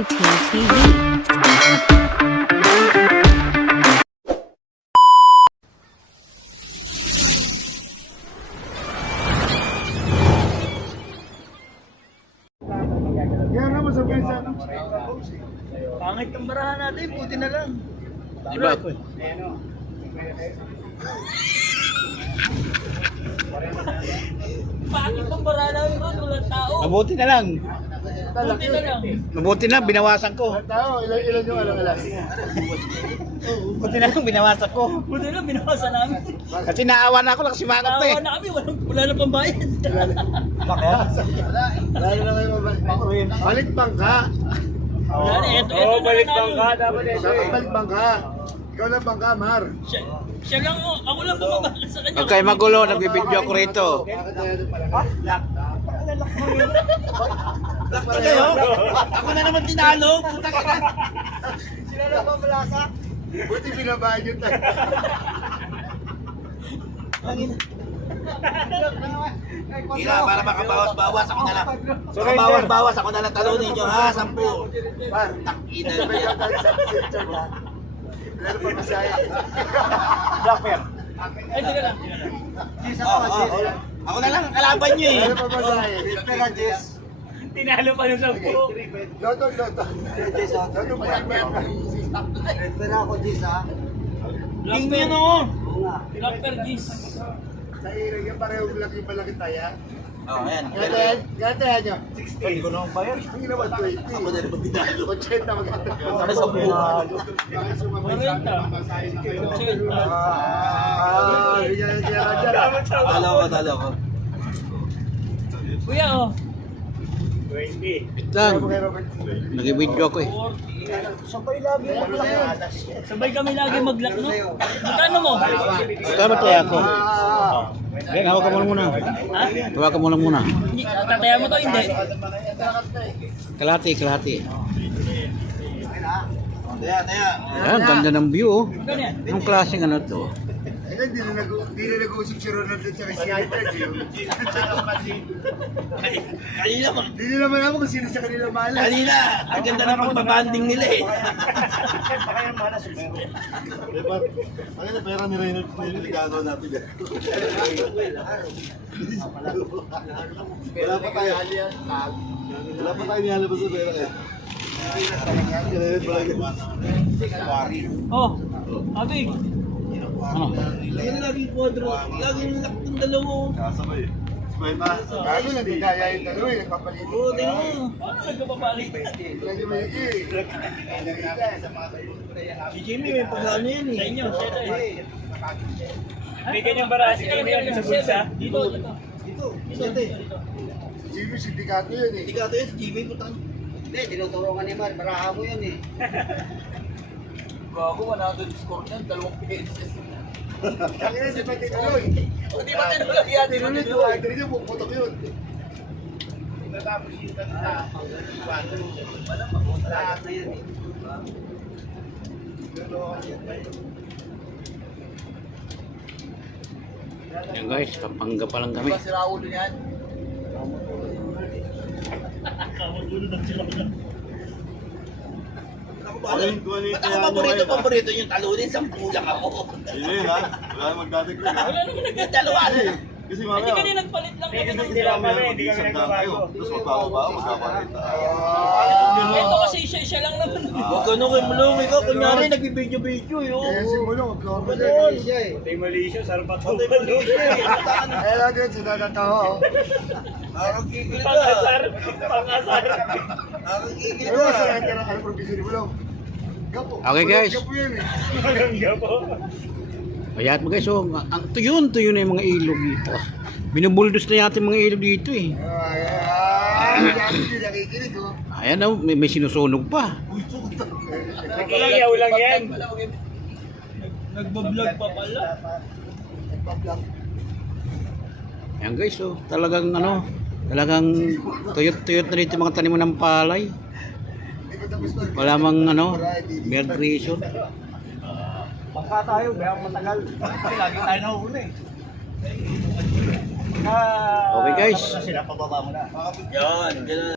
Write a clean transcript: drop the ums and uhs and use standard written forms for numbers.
JP TV. Yan naman sa pensa. Pangit ang barahan natin, puti na lang. Diba? Pangit ang barahan natin, bro, walang tao. Mabuti na lang. Puti na lang. Mabuti na, binawasan ko. Tao, ilan yung alam-alam. Mabuti na lang, binawasan ko. Puti na, binawasa namin. Kasi naawa na ako lang si Mangat na eh. Tawa na kami, wala na pang bayad. Lalo na kayo mabalik. Balik bangka. Wala na, eto Balik na bangka. nanalo. Dapat balik bangka. Ikaw na bangka, Mar. Siya lang, ako lang bumaba sa kanya. Huwag kayo magulo, nagbibideo ako rito. Ako na naman tinalo. Sila na ba malasa? Buti binabayad yun tayo. Kira, para makabawas-bawas ako na lang. Makabawas-bawas ako na lang talunin nyo ha, 10. Mar, Takina. sabay ka tayo sa center na. Lalo pa masaya. Ay, teka lang. Ako na lang ang kalaban nyo eh. Lalo pa masaya. Pera, Jess. Tinalo pa ng 10. Loto. Loto pa yan. Pera ako, Jess, ha? Tingnan nyo no. Rapper Gis. Sa irang yan, pareho lang yung malaki tayo. Oh, ayan. Ganda nyo. 16. Ang ginawa, 20. Ako na naman tinalo. 80 maganda. Ano sa buwan? Marenta. Talo ko. Kuya, oh. Wait lang. Nag-video ako eh. Sabay kami lagi maglak, no? Magkano mo? Tama tayo ako. Kaya hawak ka muna. Ha? Hawak ka muna. Tataya mo to, hindi. Kalahati. Ayan, ganda ng view oh. Ganyan. Anong klaseng ano to? Hindi na nag-uusap si Ronald at saka si Hyper. Kanina mo. Hindi nila malaman kung sino sa kanila mahal. Kanina, ang ganda na pagbabanding nila eh. Ano na pera ni Reynolds na yung ginagawa natin yan? Wala pa tayo. Wala pa tayo nilalabas sa pera kaya. Oh, Abig. Ano? Lagi quadro. Lagi nilak ng dalawa. Kasabay. Sabay pa. Gago lang, di kaya yung dalawa yung nagpapalit. Oo, tingnan mo. Ano nagpapabalik? Lagi may Si Jimmy, may pagkano yan eh. Sa inyo, sa ito eh. May ganyang barasi kayo sa bulsa? Dito. Jimmy, sindikato yun eh. Ikaw to yun, si Jimmy putang. Hindi, tinutulungan ni Mar, baraha mo yun eh. Gago, 100 score niyan, 2 beses. Kaya si Pati Tuloy. O di ba tinulog yan? Tinuloy to, ay dito yung puputok yun. Natapos yung kanina, walang mabuta. Lahat na yun eh. Yan guys, Pampanga pa lang kami. Si Raul yan. Paborito yung talunin, 10 lang ako. Hindi ha, wala namang magdadagdag ha. Wala naman nag- Yung dalawa. Kasi Hindi mamaya, kami nagpalit lang kami. hindi kami nagbabago. Tapos magbabago, magbabago. Ito kasi siya lang naman. Huwag ka nung imulong ikaw, kunyari nagbibidyo-video yun. Kaya simulong, upload mo Ganun din. siya eh. Kaya lang din, sinanatawa. Nakakagigil ka. Pangasar. Nakakagigil Ano ka. sa kanya ng ano profesyon ni Bulong? Gapo. Okay, guys. Gapo yan eh. Ayan mo guys, oh, tuyo na yung mga ilog dito. Binubuldos na yata yung mga ilog dito eh. Hindi nakikinig oh. Ayan oh, may sinusunog pa. Nag-iyaw lang yan. Nagbablog pa pala. Ayan guys, oh, talagang tuyot na dito yung mga taniman ng palay. Wala mang migration. Baka tayo, kaya matagal. Kasi lagi tayo nahuli. Okay guys. Sila pababa mo na. Yan, ganun.